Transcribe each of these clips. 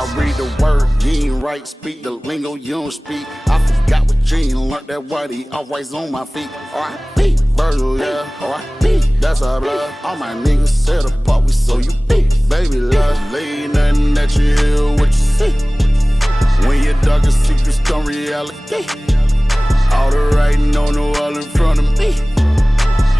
I read the word, you ain't right, speak the lingo you don't speak. I forgot what you ain't learned, that whitey always on my feet. R.I.P. Virgil, yeah, R.I.P. That's our blood. All my niggas set apart, we so you beat. Baby love, lay nothing that you hear what you see. When your darkest secrets come reality, all the writing on the wall in front of me.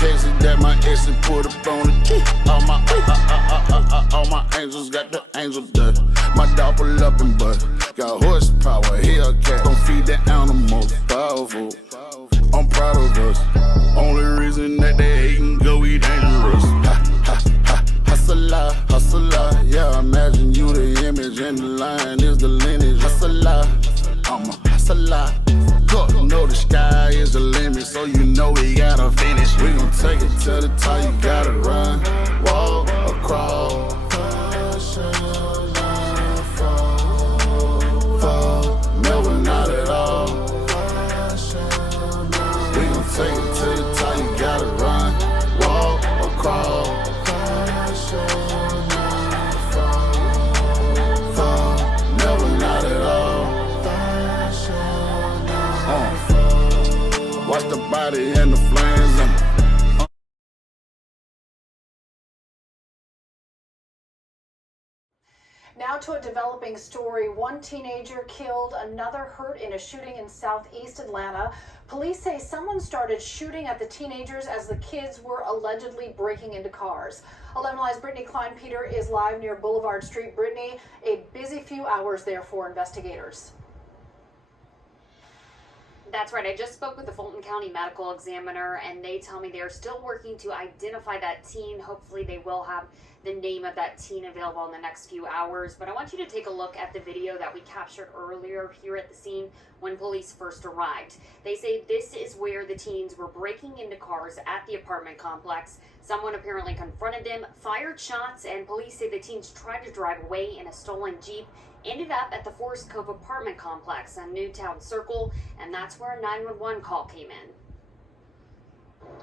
Hexes that my ex and put up on the key. All my angels got the angel dust. My dog pull up and bust. Got horsepower, Hellcat. Don't feed the animals, powerful. I'm proud of us. Only reason that they hatin' go we dangerous. Hustler, yeah, imagine you the image and the line is the lineage. Hustler, I'm a hustler. God know the sky is the limit, so you know we gotta finish. We gon' take it to the top, you gotta run, walk, or crawl. Fall, never, not at all. We gon' take it to the top, you gotta run, walk, or crawl. Fall, never, not at all. Watch the body and the flames and Now to a developing story. One teenager killed, another hurt in a shooting in southeast Atlanta. Police say someone started shooting at the teenagers as the kids were allegedly breaking into cars. 11 Live's Brittany Klein-Peter is live near Boulevard Street. Brittany, a busy few hours there for investigators. That's right. I just spoke with the Fulton County Medical Examiner, and they tell me they're still working to identify that teen. Hopefully they will have the name of that teen available in the next few hours. But I want you to take a look at the video that we captured earlier here at the scene when police first arrived. They say this is where the teens were breaking into cars at the apartment complex. Someone apparently confronted them, fired shots, and police say the teens tried to drive away in a stolen Jeep. Ended up at the Forest Cove apartment complex on Newtown Circle, and that's where a 911 call came in.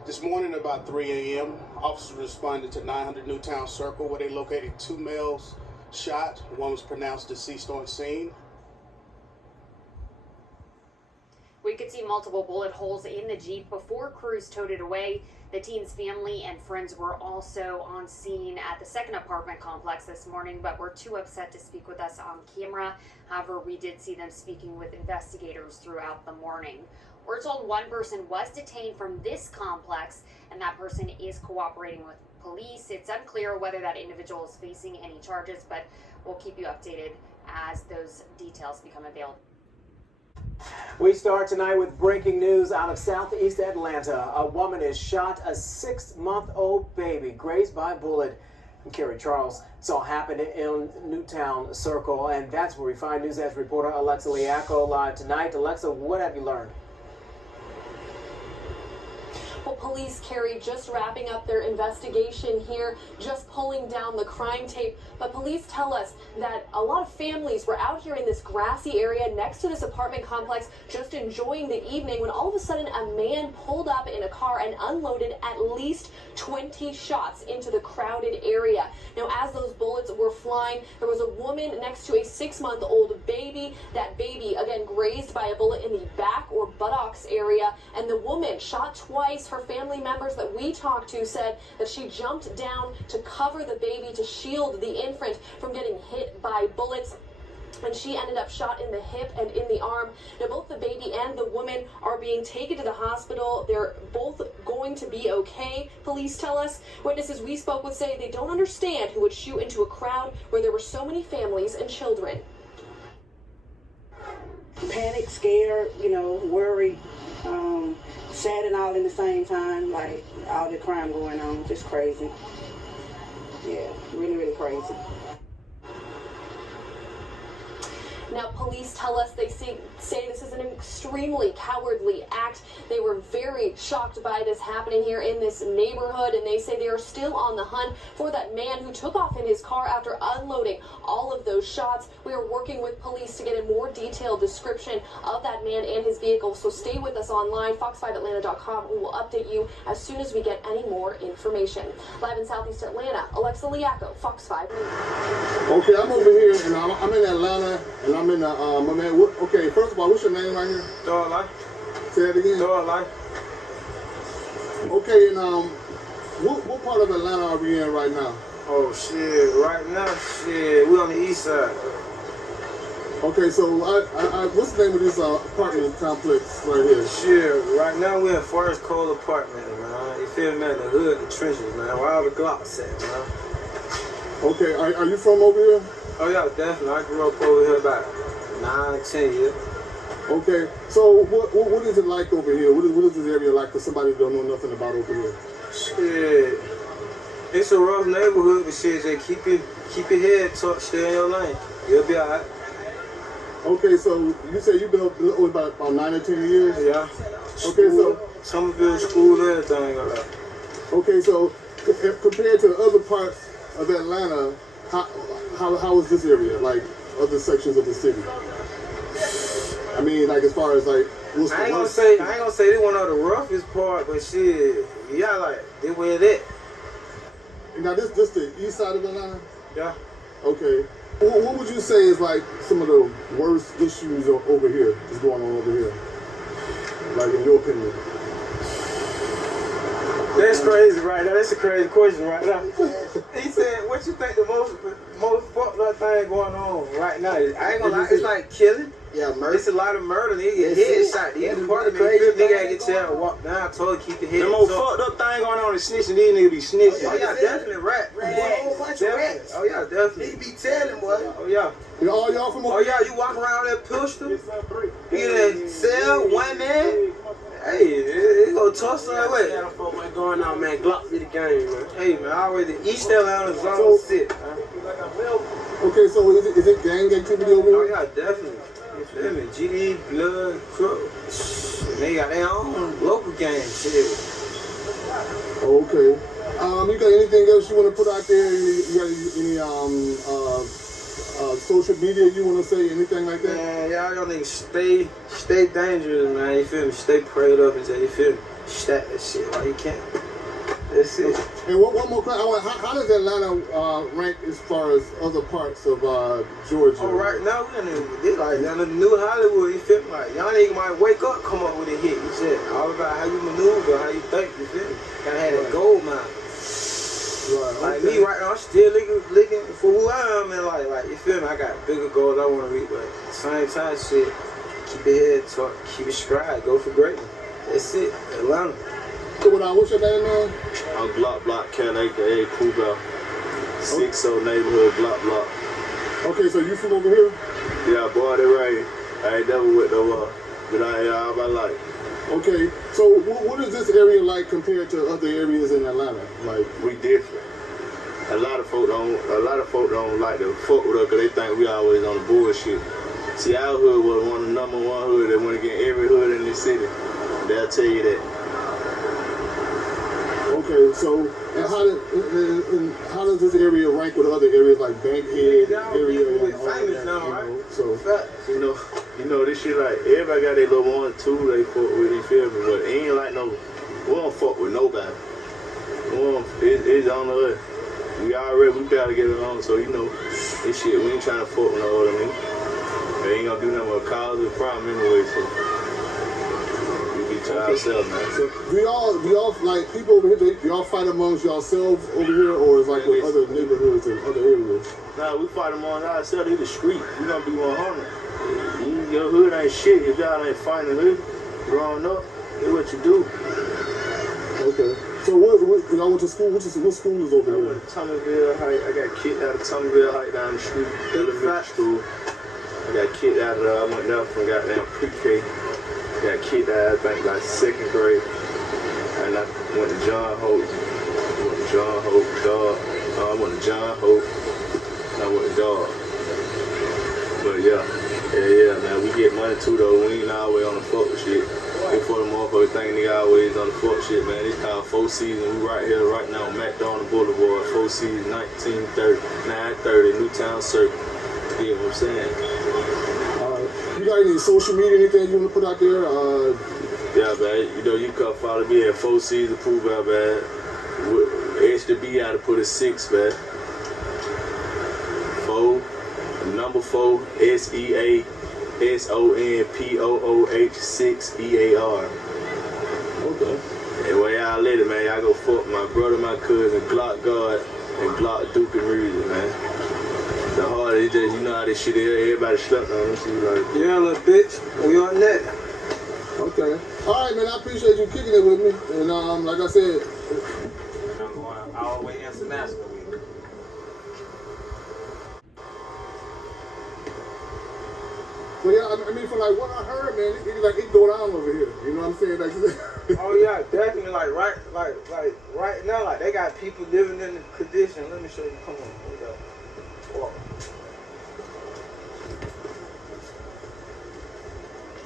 This morning about 3 a.m., officers responded to 900 Newtown Circle where they located two males shot. One was pronounced deceased on scene. We could see multiple bullet holes in the Jeep before crews towed it away. The teen's family and friends were also on scene at the second apartment complex this morning, but were too upset to speak with us on camera. However, we did see them speaking with investigators throughout the morning. We're told one person was detained from this complex, and that person is cooperating with police. It's unclear whether that individual is facing any charges, but we'll keep you updated as those details become available. We start tonight with breaking news out of southeast Atlanta. A woman is shot, a 6-month-old baby grazed by a bullet. Kerry Charles saw happen in Newtown Circle, and that's where we find News Edge reporter Alexa Liaco live tonight. Alexa, what have you learned? Well, police, Carrie, just wrapping up their investigation here, just pulling down the crime tape. But police tell us that a lot of families were out here in this grassy area next to this apartment complex just enjoying the evening when all of a sudden a man pulled up in a car and unloaded at least 20 shots into the crowded area. Now, as those bullets were flying, there was a woman next to a 6-month-old baby. That baby, again, grazed by a bullet in the back or buttocks area, and the woman shot twice. Her family members that we talked to said that she jumped down to cover the baby to shield the infant from getting hit by bullets, and she ended up shot in the hip and in the arm. Now, both the baby and the woman are being taken to the hospital. They're both going to be okay, police tell us. Witnesses we spoke with say they don't understand who would shoot into a crowd where there were so many families and children. Panic, scared, worried, sad and all in the same time, like all the crime going on, just crazy. Yeah, really, really crazy. Now, police tell us they say this is an extremely cowardly act. They were very shocked by this happening here in this neighborhood, and they say they are still on the hunt for that man who took off in his car after unloading all of those shots. We are working with police to get a more detailed description of that man and his vehicle, so stay with us online, fox5atlanta.com. We will update you as soon as we get any more information. Live in Southeast Atlanta, Alexa Liaco, Fox 5 News. Okay, I'm over here, and I'm in Atlanta, and I'm in my man. Okay, first of all, what's your name right here? Starlight. Say it again. Starlight. Okay, and what part of Atlanta are we in right now? Oh shit! Right now, shit, we on the east side. Okay, so what's the name of this apartment complex right here? Shit, right now we in Forest Cole apartment, man. You feel me, man? The hood, the trenches, man. Where all the Glocks at, man. Okay, are you from over here? Oh yeah, definitely. I grew up over here about 9, 10 years. Okay, so what is it like over here? What is this area like for somebody who don't know nothing about over here? Shit, it's a rough neighborhood, but shit, just keep your head tucked, stay in your lane. You'll be alright. Okay, so you say you've been over about 9 or 10 years? Yeah. Okay, so Somerville school, everything like that. okay, so compared to the other parts of Atlanta, how is this area like other sections of the city? I mean, like as far as like what's the I ain't worst? gonna say this one of the roughest part, but shit, yeah, like they where it at. Now this the east side of Atlanta? Yeah. Okay. What would you say is like some of the worst issues over here that's going on over here? Like in your opinion? That's crazy right now. That's a crazy question right now. He said, what you think the most fucked up thing going on right now? I ain't gonna lie, it's like killing. Yeah, murder. It's a lot of murder. Nigga get headshot. These apartments, nigga gotta get your head walk down. Told keep your head. The most fucked up thing going on is snitching. These niggas be snitching. Oh yeah, definitely rat. A whole bunch of rats. Oh yeah, definitely. They be telling, boy. Oh yeah. All y'all from over Oh yeah, you walk around with that pistol. You get that cell, one man. Hey, it gonna toss that way. What's going on, man? Glock be the game, man. Hey man, already East Atlanta zone 6, man. Okay, so is it gang activity over Oh here? yeah, definitely. You feel me? GD, Blood, Crook. They got their own local gang shit. Okay. You got anything else you want to put out there? You got any social media you want to say? Anything like that? Man, y'all niggas stay dangerous, man. You feel me? Stay prayed up and say, you feel me? Stack that shit while you can. That's it. And one more question. How does Atlanta rank as far as other parts of Georgia? Oh, right now we in the new Hollywood. You feel me? Like y'all niggas might wake up, come up with a hit. You said all about how you maneuver, how you think. You feel me? Gotta have that gold mine. Right, Like okay. me right now, I'm still looking for who I am, and like you feel me? I got bigger goals I want to reach, but at the same time, shit, keep your head talk, keep it stride, go for greatness. That's it, Atlanta. So what's your name, man? I'm Block Cat, aka Cove. 6-0 neighborhood Block. Okay, so you from over here? Yeah, boy, they right. I ain't never went nowhere. Been out here all my life. Okay, so what is this area like compared to other areas in Atlanta? Like We different. A lot of folk don't like to fuck with us because they think we always on the bullshit. See, our hood was one of the number one hood that went against every hood in this city. They'll tell you that. okay, so and how does this area rank with other areas like Bankhead area and all famous that? now, You right? know, so You know, this shit like, everybody got their little 1, 2 they fuck with, you feel me? But it ain't like we don't fuck with nobody. It's on us. We gotta get along, so you know, this shit, we ain't trying to fuck with no other nigga. They ain't gonna do nothing but cause a problem anyway, so we be to ourselves, man. So do y'all like people over here? Do y'all fight amongst yourselves over here, or is like with other neighborhoods and other areas? Nah, we fight among ourselves in the street. We gonna be 100. Your hood ain't shit if y'all ain't fighting the hood. Growing up, that's what you do. Okay. So what y'all went to school? What school is over I here? went to Tommyville Heights. I got kicked out of Tommyville Heights down the street, elementary school. I got kicked out of there. I went there from goddamn pre-K. Got kicked out, I think, like 2nd grade. And I went to John Hope. I went to John Hope, dog. I went to John Hope. And I went to dog. But yeah. Yeah, man, we get money too though. We ain't always on the fuck shit. Before the motherfuckers think nigga always on the fuck shit, man. It's called 4 Seasons. We right here, right now, McDonald Boulevard, 4 Seasons, 1930, 930, Newtown Circle. You know what I'm saying? You got any social media, anything you want to put out there? Yeah, man. You know, you can follow me at 4 Seasons Prove Out, man. H to B out to put a 6, man. 4, number 4, SEASONPOOH 6 EAR. Okay. And when y'all let it, man, y'all go fuck my brother, my cousin, Glock God, and Glock Duke and Music, man. The hard is just, you know how this shit is, everybody slept on this shit, like. Yeah, little bitch, we on that. Okay. All right, man, I appreciate you kicking it with me. And like I said, I'm going all the way international with it. but yeah, I mean, from like what I heard, man, it go down over here. You know what I'm saying? Like, Oh yeah, definitely. Like right now, like they got people living in the condition. Let me show you. Come on, here we go. Walk.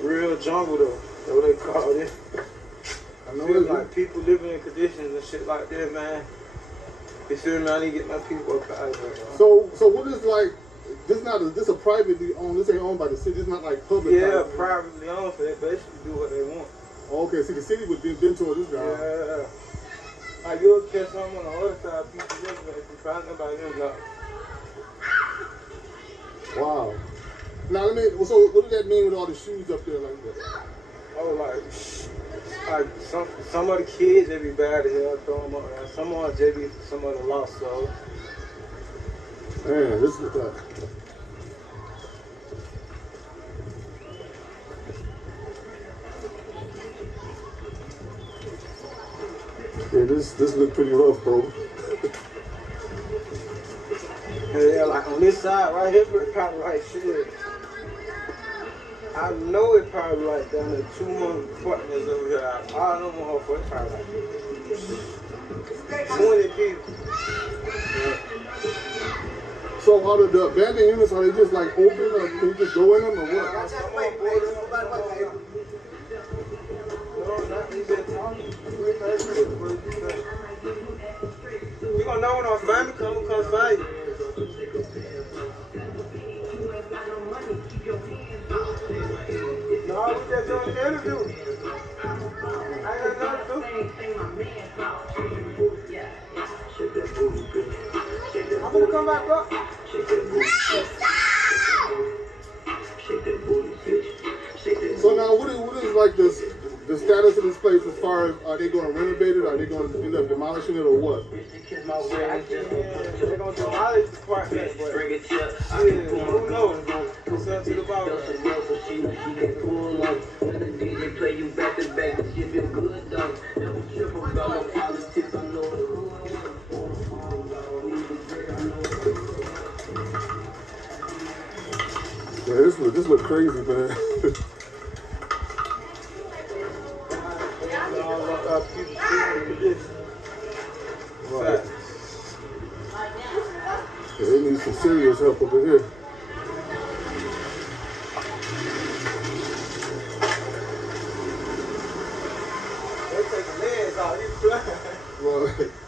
Real jungle though. That's what they call it. I know Feel it's like people living in conditions and shit like that, man. You feel me? I need to get my people up out of here. So what is like? This a privately owned. This ain't owned by the city. It's not like public. Yeah, privately owned, so they basically do what they want. Okay, see, the city was been toward this guy. Yeah. Like you'll catch some on the other side, people living there. If you find nobody in there. Wow. Now, so what does that mean with all the shoes up there like that? Oh, like some of the kids, they be bad as hell, throw them up there. Some of them, JB, some of the lost souls. Man, this is that. Yeah, this look pretty rough, bro. Yeah, like on this side right here, it's probably like shit. I know it probably like down there 2 more partners over here. I don't know how it's probably like 20 people. Yeah. So are the abandoned units, are they just like open or can you just go in them or what? No, not even talking. We gonna know when our family come find you. No, we just doing the interview. I ain't got nothing to do. I'm gonna come back up. So now what is like the status of this place as far as are they going to renovate it? Are they going to end up demolishing it or what? They're gonna demolish the apartment, but who knows? It's up to the ball. Yeah, this look crazy, man. Right. Yeah, they need some serious help over here. They taking legs out. He's flying. Well,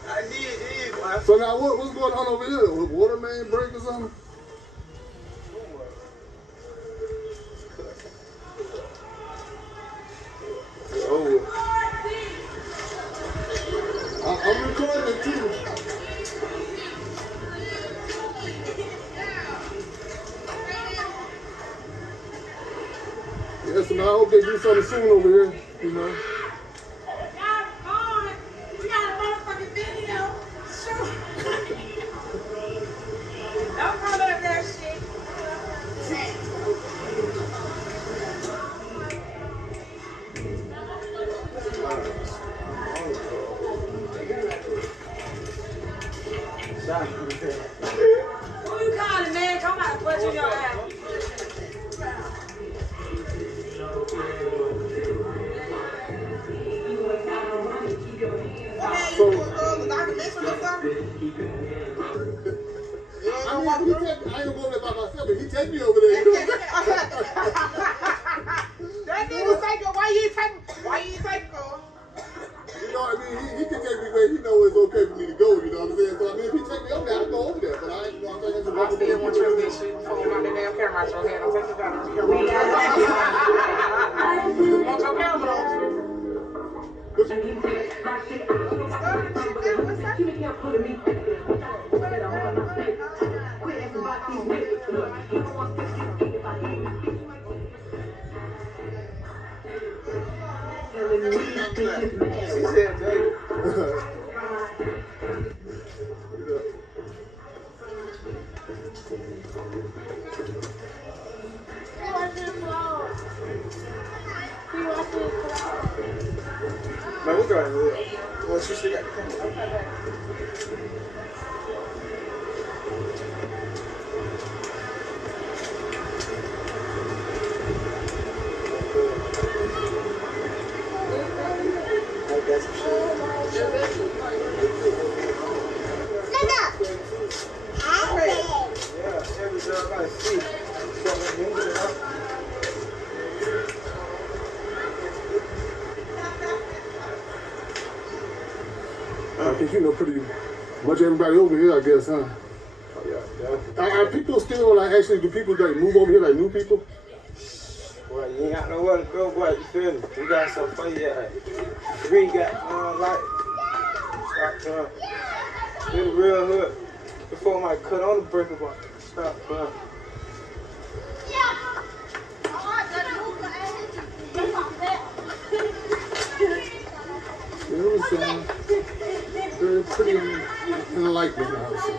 I need these, man. so now what's going on over here? Was water main break or something? I'm recording it too. Yes, and I hope they do something soon over here, you know. We got a motherfucking video. Shoot. Don't come up there, shit. Who you calling, man? Come out and punch in your ass. So, I ain't gonna go there by myself, but he take me over there. You know? I'm saying? So I mean, if he take me over there, I go over there. But I ain't going to think it's a I still want you to be shooting foam out the damn camera out your hand. Don't take this out of your camera. Want your camera though? She said, baby. Man, we got it. Well, she still got the camera. I got some shit. Yeah, every job I see. I think you know pretty much everybody over here, I guess, huh? Yeah. Are people still like actually? Do people like move over here like new people? Boy, you ain't got nowhere to go, boy. You feel me? We got some for you. We got like stop in the real hood before my cut on the breaker bar. Stop playing. It was very pretty enlightening, I would say.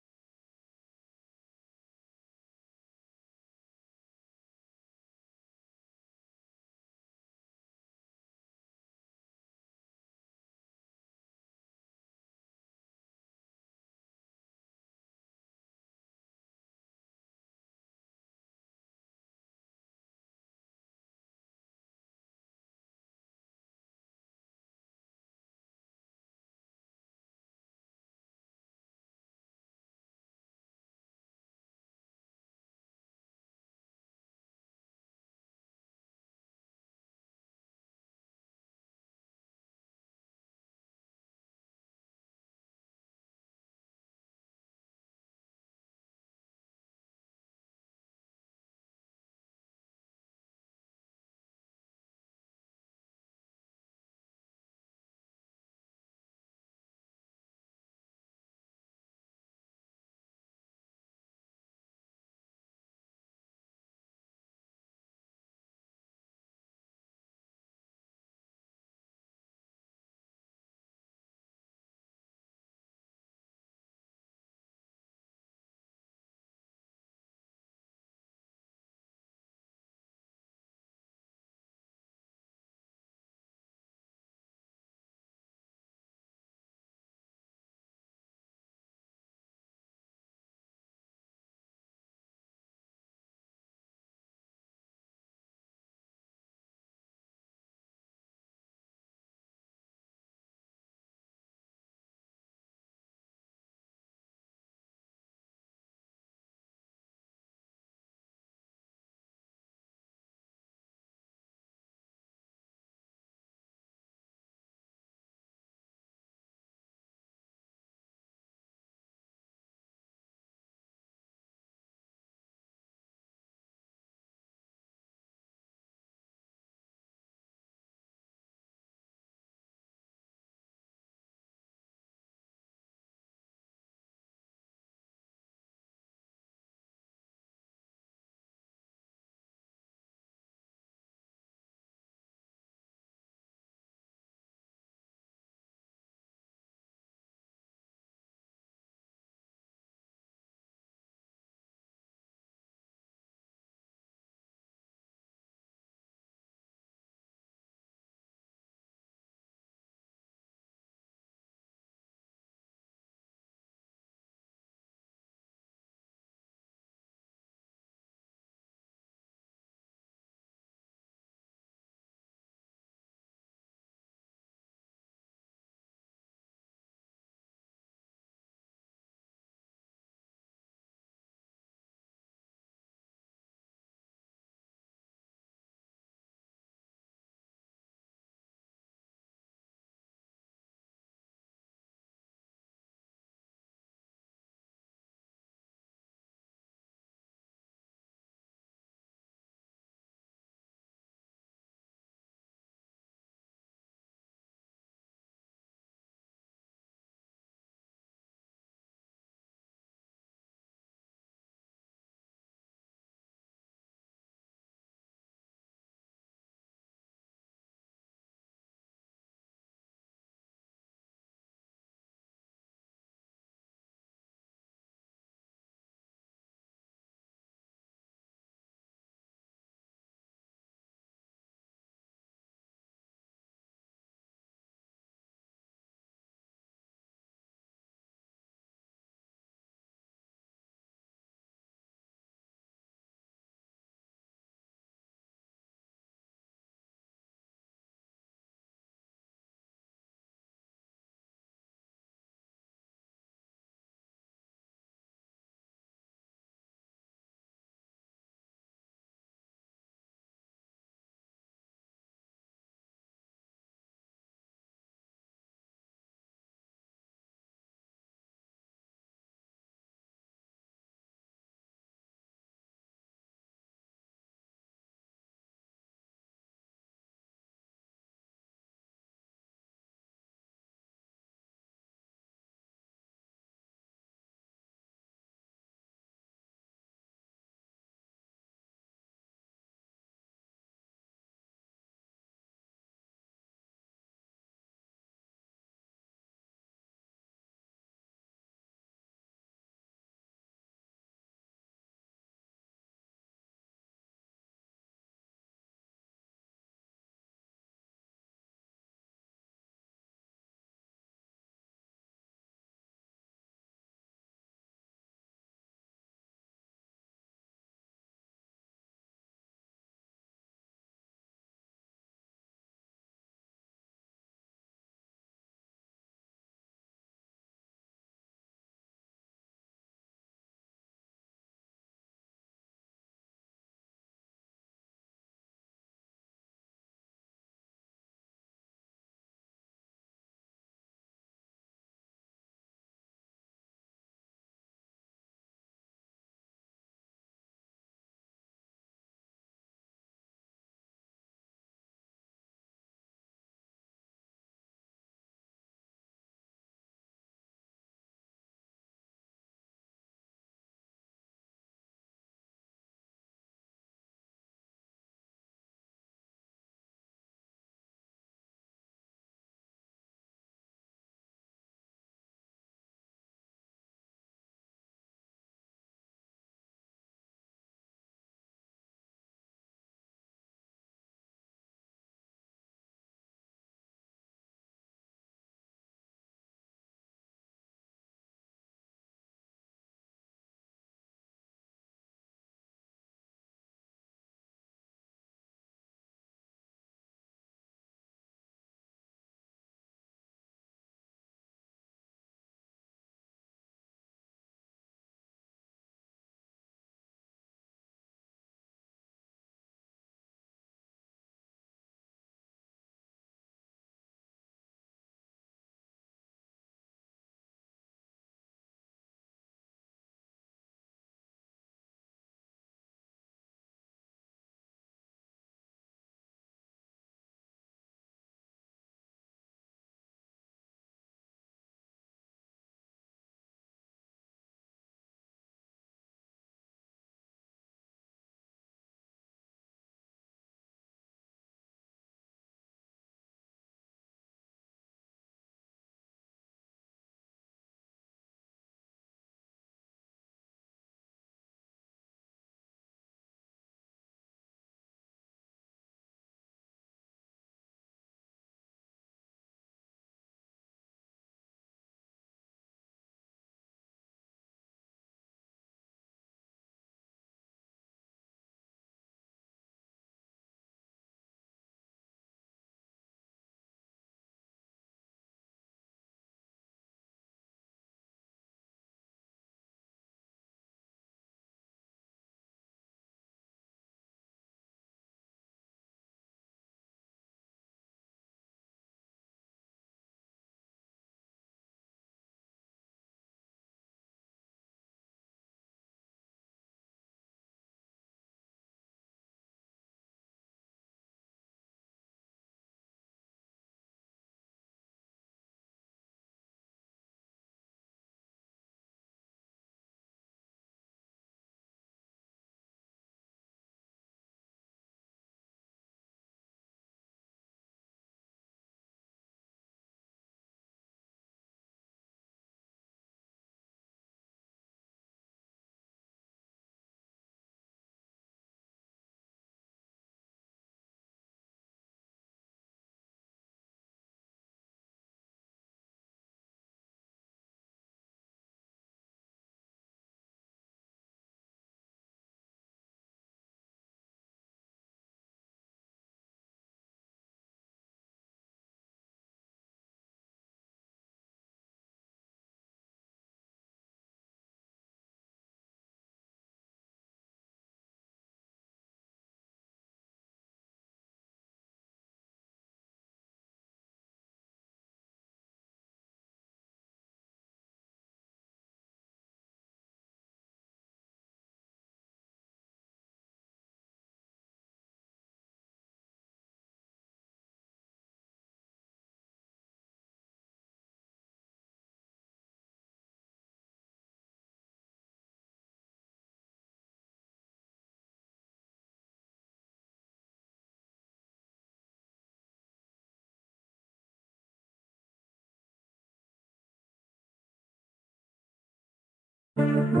Hood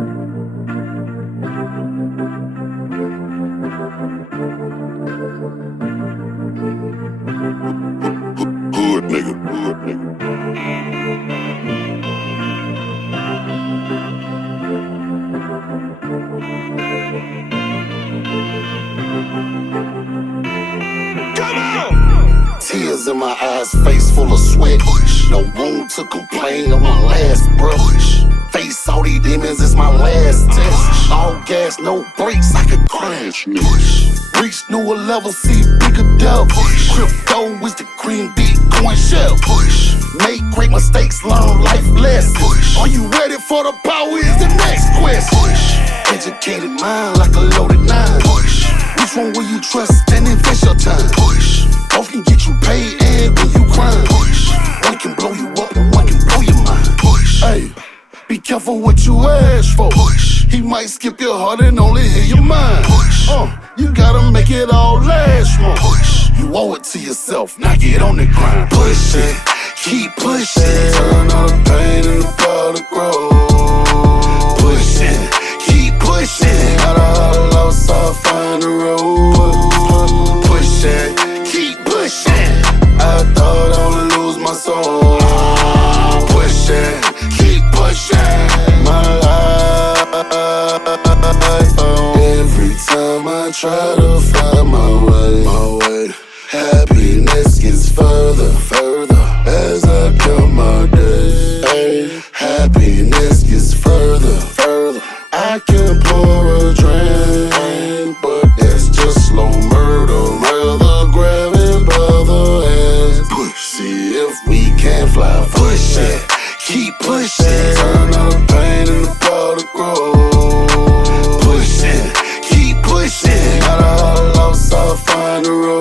nigga, hood nigga. Tears in my eyes, face full of sweat. No room to complain on my last breath. Face all these demons, it's my last test. All gas, no brakes, I could crash. Reach newer level, see bigger devils. Crypto is the green Bitcoin shell. Make great mistakes, learn life lessons. Are you ready for the power is the next question. Educated mind like a loaded nine. Which one will you trust and invest your time? Both can get you paid and when you crime. One can blow you up and one can blow your mind. Hey, be careful what you ask for. He might skip your heart and only hear your mind. You gotta make it all last more. You owe it to yourself, now get on the grind. Push it, keep pushing. Turn all the pain and the power to grow. Pushing, keep pushing. Gotta hollow, so I find the road. Pushing, keep pushing. I thought I would lose my soul. Pushing, keep pushing. My life. Every time I try to find my way, happiness gets further as I count my days. Happiness gets further. I can pour a drink, but it's just slow murder. Rather grabbing by the hands. See if we can fly. Push it, keep pushing. Turn all the pain and the power to grow. Pushing, keep pushing. Gotta hollow, so I find the road.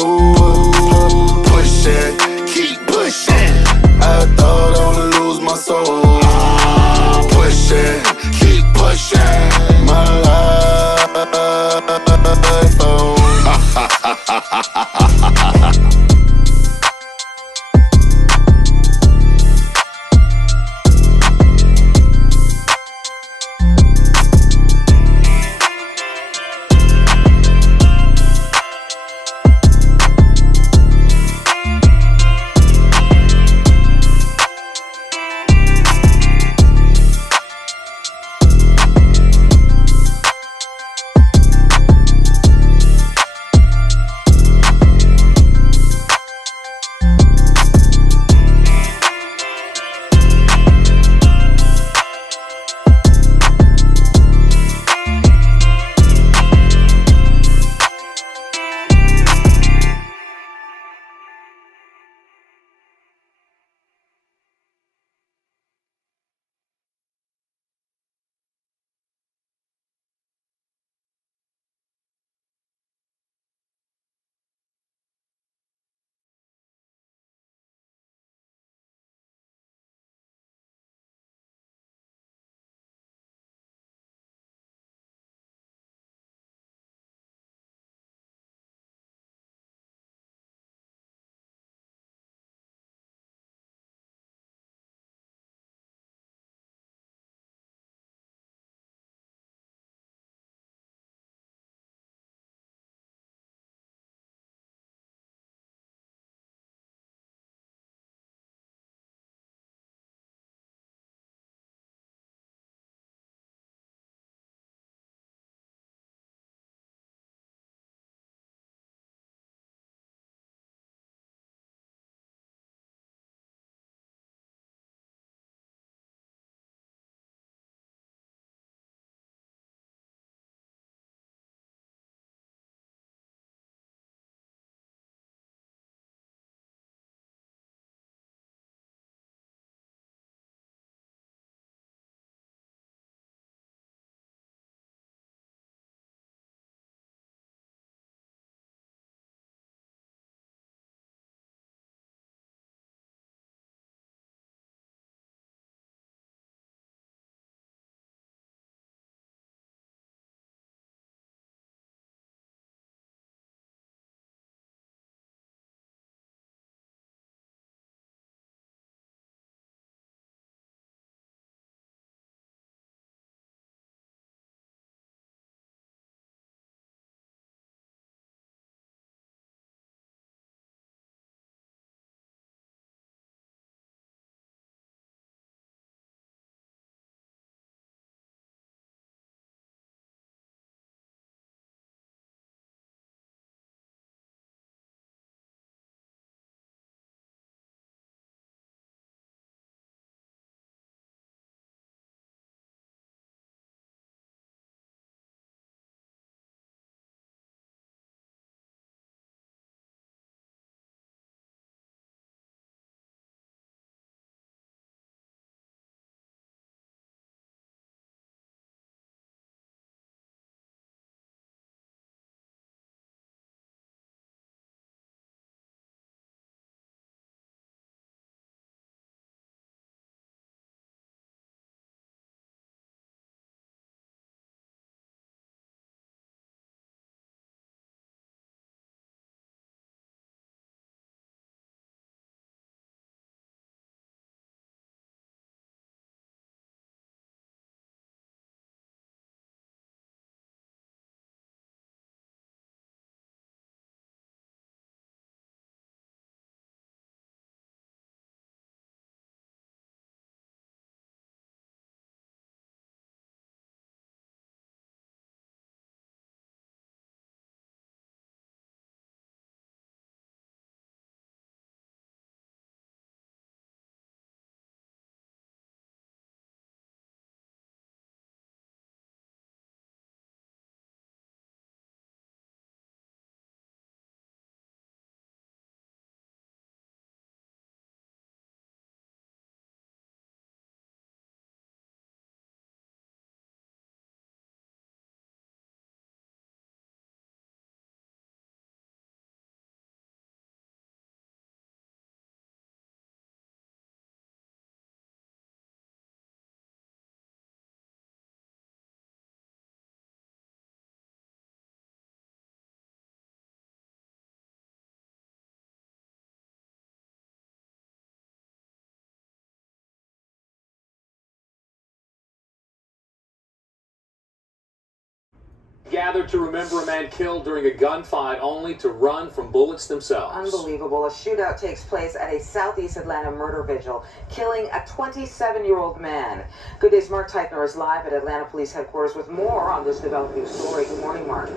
Gathered to remember a man killed during a gunfight only to run from bullets themselves. Unbelievable. A shootout takes place at a southeast Atlanta murder vigil, killing a 27-year-old man. Good Day's Mark Teichner is live at Atlanta Police Headquarters with more on this developing story. Good morning, Mark.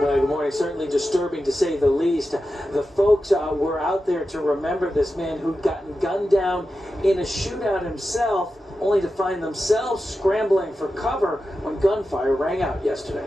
Good morning. Certainly disturbing to say the least. The folks were out there to remember this man who'd gotten gunned down in a shootout himself, only to find themselves scrambling for cover when gunfire rang out yesterday.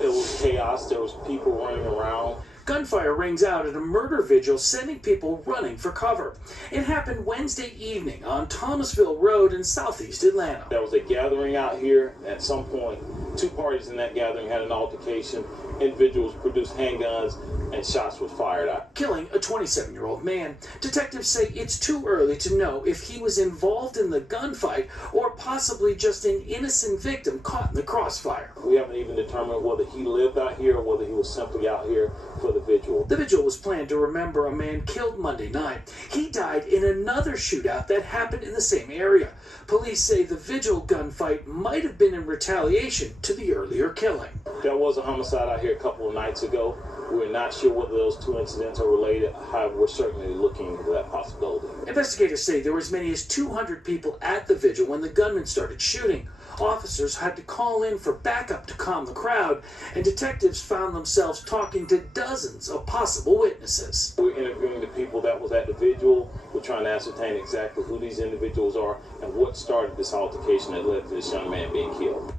It was chaos. There was people running around. Gunfire rings out at a murder vigil, sending people running for cover. It happened Wednesday evening on Thomasville Road in southeast Atlanta. There was a gathering out here. At some point, two parties in that gathering had an altercation. Individuals produced handguns and shots were fired out, killing a 27-year-old man. Detectives say it's too early to know if he was involved in the gunfight or possibly just an innocent victim caught in the crossfire. We haven't even determined whether he lived out here or whether he was simply out here for the vigil. The vigil was planned to remember a man killed Monday night. He died in another shootout that happened in the same area. Police say the vigil gunfight might have been in retaliation to the earlier killing. There was a homicide out here a couple of nights ago. We're not sure whether those two incidents are related. However, we're certainly looking into that possibility. Investigators say there were as many as 200 people at the vigil when the gunman started shooting. Officers had to call in for backup to calm the crowd, and detectives found themselves talking to dozens of possible witnesses. We're interviewing the people that was at the vigil. We're trying to ascertain exactly who these individuals are and what started this altercation that led to this young man being killed.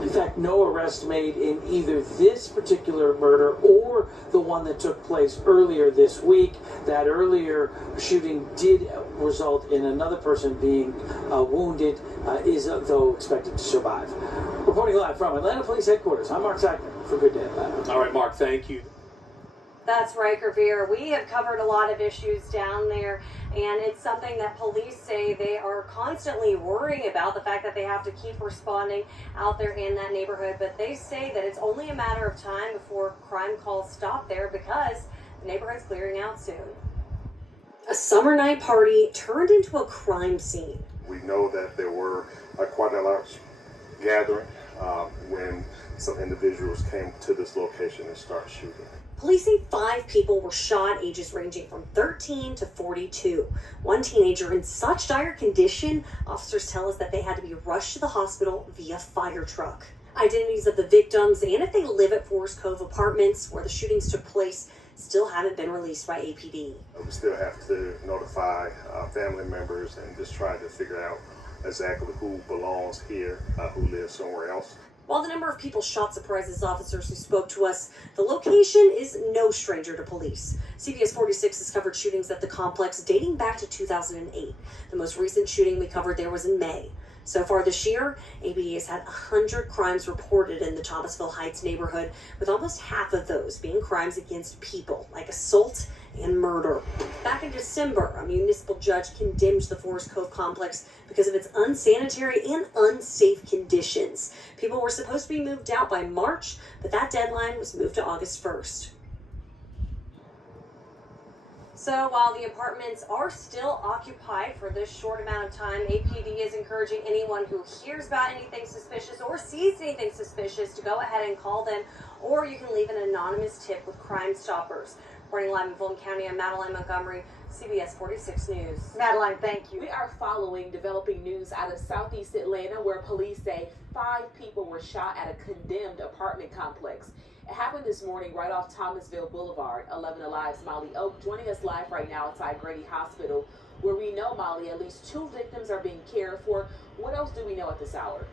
In fact, no arrest made in either this particular murder or the one that took place earlier this week. That earlier shooting did result in another person being wounded, is though expected to survive. Reporting live from Atlanta Police Headquarters, I'm Mark Teichner for Good Day Atlanta. All right, Mark, thank you. That's right, Gravir. We have covered a lot of issues down there, and it's something that police say they are constantly worrying about, the fact that they have to keep responding out there in that neighborhood. But they say that it's only a matter of time before crime calls stop there because the neighborhood's clearing out soon. A summer night party turned into a crime scene. We know that there were quite a large gathering when some individuals came to this location and started shooting. Police say 5 people were shot, ages ranging from 13 to 42. One teenager in such dire condition, officers tell us that they had to be rushed to the hospital via fire truck. Identities of the victims and if they live at Forest Cove Apartments, where the shootings took place, still haven't been released by APD. We still have to notify family members and just try to figure out exactly who belongs here, who lives somewhere else. While the number of people shot surprises officers who spoke to us, the location is no stranger to police. CBS 46 has covered shootings at the complex dating back to 2008. The most recent shooting we covered there was in May. So far this year, APD has had 100 crimes reported in the Thomasville Heights neighborhood, with almost half of those being crimes against people, like assault and murder. Back in December, a municipal judge condemned the Forest Cove complex because of its unsanitary and unsafe conditions. People were supposed to be moved out by March, but that deadline was moved to August 1st. So while the apartments are still occupied for this short amount of time, APD is encouraging anyone who hears about anything suspicious or sees anything suspicious to go ahead and call them, or you can leave an anonymous tip with Crime Stoppers. Reporting live in Fulton County, I'm Madeline Montgomery, CBS 46 News. Madeline, thank you. We are following developing news out of southeast Atlanta, where police say 5 people were shot at a condemned apartment complex. It happened this morning right off Thomasville Boulevard. 11 Alive's Molly Oak joining us live right now outside Grady Hospital, where we know, Molly, at least 2 victims are being cared for. What else do we know at this hour?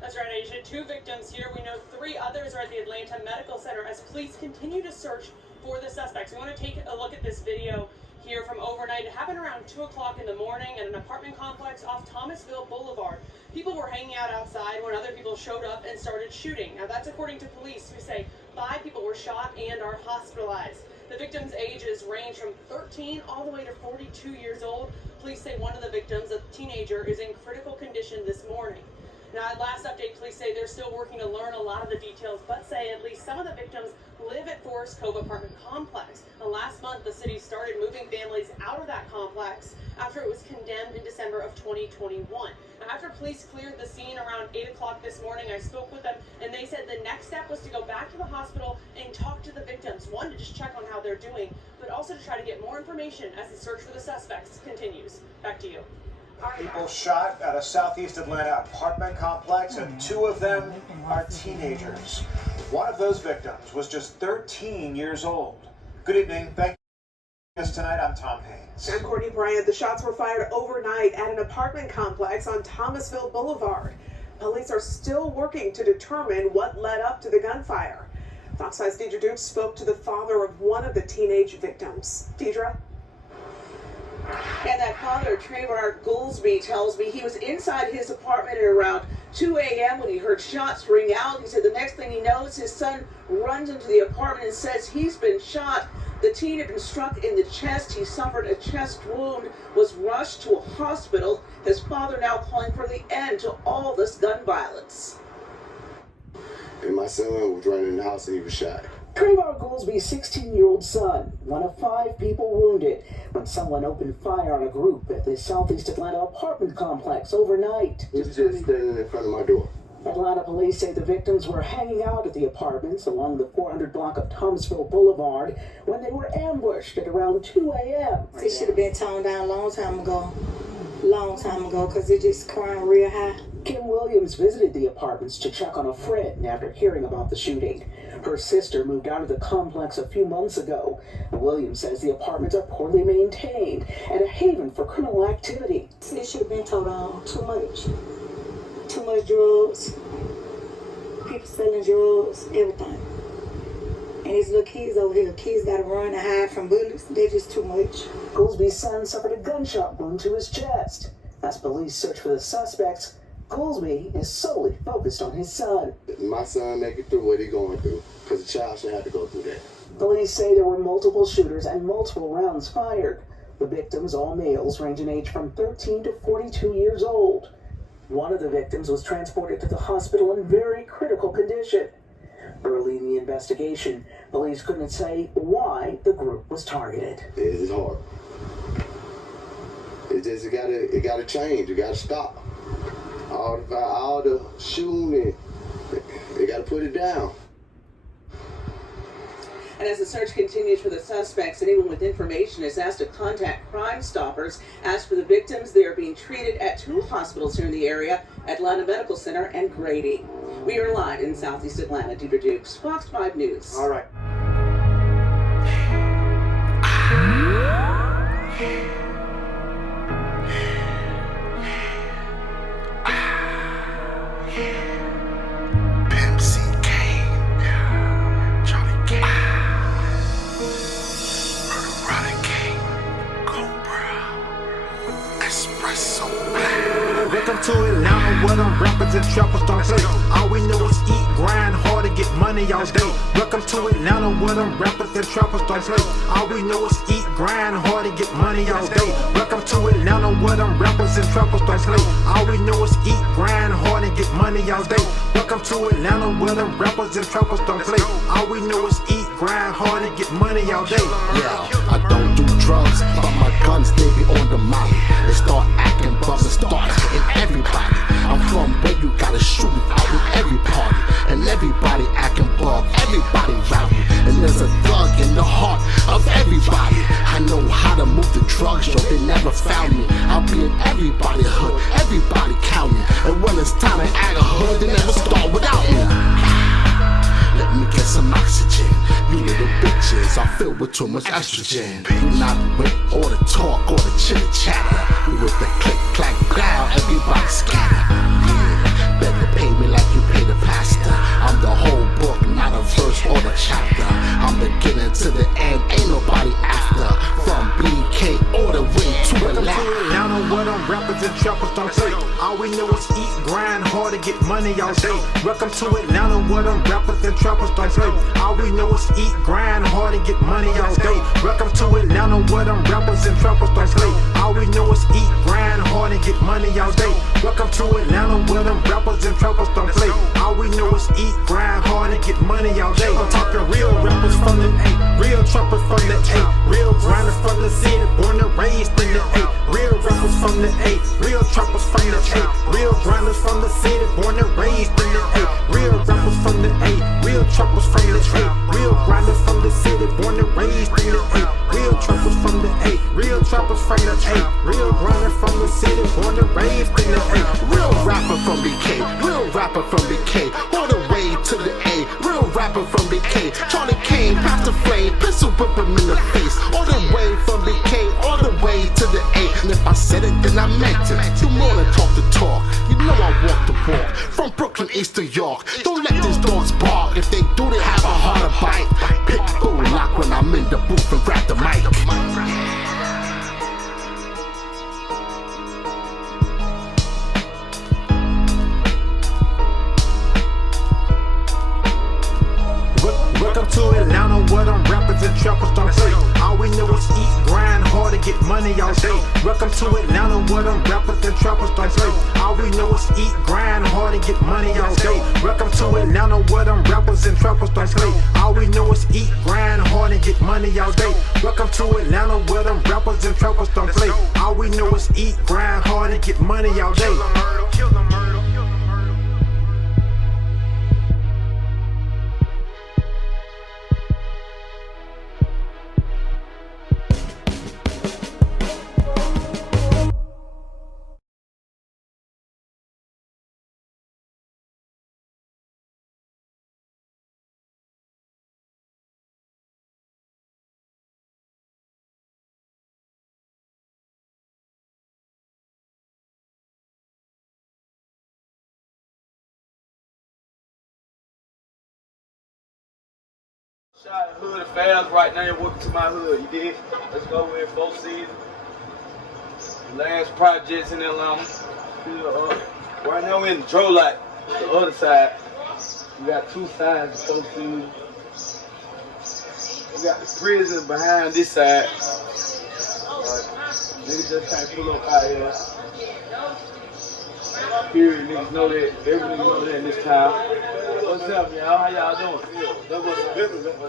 That's right, Asia. 2 victims here. We know 3 others are at the Atlanta Medical Center as police continue to search for the suspects. We want to take a look at this video here from overnight. It happened around 2 o'clock in the morning at an apartment complex off Thomasville Boulevard. People were hanging out outside when other people showed up and started shooting. Now that's according to police, who say 5 people were shot and are hospitalized. The victims' ages range from 13 all the way to 42 years old. Police say one of the victims, a teenager, is in critical condition this morning. Now, at last update, police say they're still working to learn a lot of the details, but say at least some of the victims live at Forest Cove apartment complex. Now, last month, the city started moving families out of that complex after it was condemned in December of 2021. Now, after police cleared the scene around 8 o'clock this morning, I spoke with them, and they said the next step was to go back to the hospital and talk to the victims. One, to just check on how they're doing, but also to try to get more information as the search for the suspects continues. Back to you. People shot at a southeast Atlanta apartment complex, and 2 of them are teenagers. One of those victims was just 13 years old. Good evening. Thank you. Tonight, I'm Tom Haynes. I'm Courtney Bryant. The shots were fired overnight at an apartment complex on Thomasville Boulevard. Police are still working to determine what led up to the gunfire. Fox 5's Deidre Dukes spoke to the father of one of the teenage victims. Deidre? And that father, Trevor Goolsby, tells me he was inside his apartment at around 2 a.m. when he heard shots ring out. He said the next thing he knows, his son runs into the apartment and says he's been shot. The teen had been struck in the chest. He suffered a chest wound, was rushed to a hospital. His father now calling for the end to all this gun violence. And my son was running in the house and he was shot. Trevor Goolsby's 16-year-old son, one of 5 people wounded when someone opened fire on a group at the southeast Atlanta apartment complex overnight. He was just standing in front of my door. Atlanta police say the victims were hanging out at the apartments along the 400 block of Thomasville Boulevard when they were ambushed at around 2 a.m. It should have been toned down a long time ago, because it just crying real high. Kim Williams visited the apartments to check on a friend after hearing about the shooting. Her sister moved out of the complex a few months ago. Williams says the apartments are poorly maintained and a haven for criminal activity. It should have been toned down. Too much drugs, people selling drugs, everything. And these little kids over here, kids gotta run and hide from bullets. They're just too much. Goolsby's son suffered a gunshot wound to his chest. As police search for the suspects, Goolsby is solely focused on his son. My son make it through what he's going through, because the child should have to go through that. Police say there were multiple shooters and multiple rounds fired. The victims, all males, range in age from 13 to 42 years old. One of the victims was transported to the hospital in very critical condition. Early in the investigation, police couldn't say why the group was targeted. It is hard. It gotta change. It gotta stop. All the shooting, they gotta put it down. And as the search continues for the suspects, anyone with information is asked to contact Crime Stoppers. As for the victims, they are being treated at 2 hospitals here in the area, Atlanta Medical Center and Grady. We are live in Southeast Atlanta. Deidre Dukes, Fox 5 News. All right. Welcome to Atlanta, where them rappers and trappers don't play. All we know is eat, grind hard to get money all day. Welcome to Atlanta, where them rappers and trappers don't play. All we know is eat, grind hard to get money all day. Welcome to Atlanta, where them rappers and trappers don't play. All we know is eat, grind hard and get money all day. Welcome to Atlanta, where them rappers and trappers don't play. All we know is eat, grind hard and get money all day. Yeah, I don't do drugs, but my guns, they be on the molly. They start acting buzz and start hitting everybody. I'm from where you gotta shoot out with every party. And everybody acting bug, everybody rowdy. And there's a thug in the heart of everybody. I know how to move the drugs, yo, they never found me. I'll be in everybody's hood, everybody count me. And when it's time to act a hood, they never start without me. Let me get some oxygen. You little bitches are filled with too much estrogen. We not with all the talk, all the chitter chatter. We with the click, clack, growl, everybody scatter. Yeah, better pay me like you pay the pastor. I'm the whole book, not a verse or a chapter. I'm beginning to the end, ain't nobody after. From BK all the way to Atlanta, where them rappers and trappers don't play. All we know is eat, grind hard to get money all day. Welcome to Atlanta, where them rappers and trappers don't play. All we know is eat, grind hard and get money all day. Welcome to Atlanta, where them rappers and trappers don't play. All we know is eat, grind hard and get money all day. Welcome to Atlanta, where them rappers and trappers don't play. All we know is eat, grind hard, and get money all day. I'm talking real rappers from the A, real trappers from the A, real grinders from the city, born and raised in the A. Real rappers from the A, real trappers from the A, real grinders from the city, born and raised in the A. Real rappers from the A, real trappers from the A, real grinders from the city, born and raised in the A. Real trappers from the A, real trappers from the A, real grinders from the city, born and raised in the A. Real rapper from BK, real rapper from BK, all the way to the A. Real rapper from BK, Charlie Kane, past the flame, pistol whip him in the face. All the way from BK, all the way to the A. And if I said it, then I meant it. Do more than talk the talk. You know I walk the walk. From Brooklyn, East to York. Don't let these dogs bark. If they do, they have a harder bite. Pitbull lock when I'm in the booth and grab the mic. Welcome to Atlanta, where them rappers and trappers don't play. All we know is eat, grind hard, and get money all day. Welcome to Atlanta, where them rappers and trappers don't play. All we know is eat, grind hard, and get money all day. Welcome to Atlanta, where them rappers and trappers don't play. All we know is eat, grind hard, and get money all day. Welcome to Atlanta, where them rappers and trappers don't play. All we know is eat, grind hard, and get money all day. Shot hood fast right now, welcome to my hood, you did? Let's go with 4 seasons. Last projects in Atlanta. Right now we're in the Drolite, the other side. We got 2 sides of 4 seasons. We got the prison behind this side. Niggas just can't pull up out here. Period, niggas know that, every nigga know that in this town. What's up, y'all? How y'all doing? That was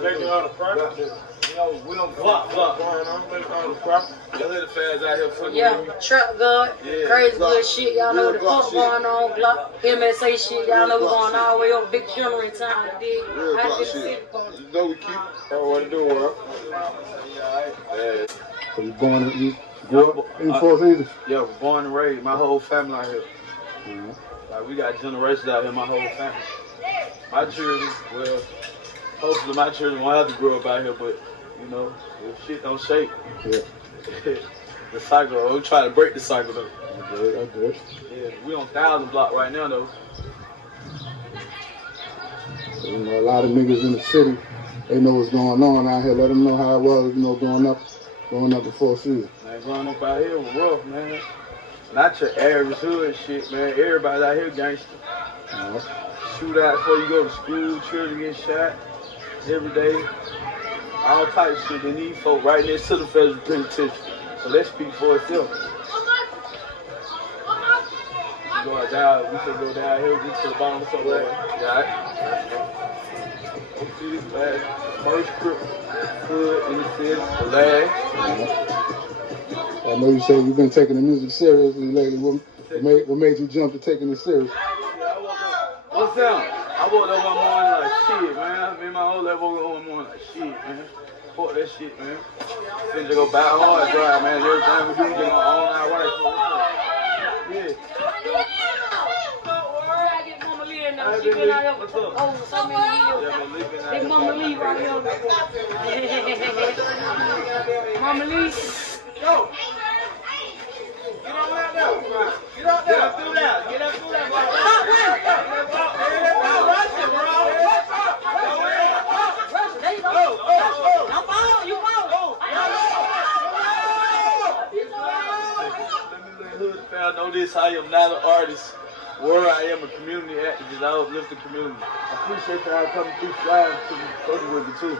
making all the profit. You know, we don't block. Making all the profit. Y'all hear the fans out here fucking with me? Trap gun, yeah, crazy block. good shit. Y'all know what the fuck going on. Glock, MSA shit. Y'all know we're going all the way up. Big funeral in town. Dig? Real I block just shit. see You know we keep. Oh, what to do, world? Yeah. So you grew up in 4 seasons? Yeah, we're born and raised. My whole family out here. Like, we got generations out here, my whole family. My children, well, hopefully my children won't have to grow up out here, but, you know, if shit don't shake. Yeah. The cycle, we try to break the cycle, though. I did. Yeah, we on 1,000 block right now, though. So, you know, a lot of niggas in the city, they know what's going on out here. Let them know how it was, you know, growing up in 4 seasons. Man, growing up out here was rough, man. Not your average hood shit, man. Everybody out here gangster. Shootout before you go to school, children get shot every day. All types of shit. They need folk right next to the federal penitentiary. So let's speak for itself. We go down, we should go down here, get to the bottom somewhere. Yeah, see this last first trip hood in the city, the last. I know you say you've been taking the music seriously lately. What made you jump to taking it serious? What's up? I woke up one morning like shit, man. Me and my whole life woke up one morning like shit, man. Fuck that shit, man. Then just go buy a hard drive, man. Everything we do, we just gonna own our rights. Yeah. I get Mama Lee in there. She been out here for so many years. Big Mama Lee right here. Mama Lee. Go! Get on out there! Get up there! Get up through there! Get up through there! I know this, I am not an artist. Where I am a community activist, I uplift the community. I appreciate y'all coming through flying to me, talking with me too.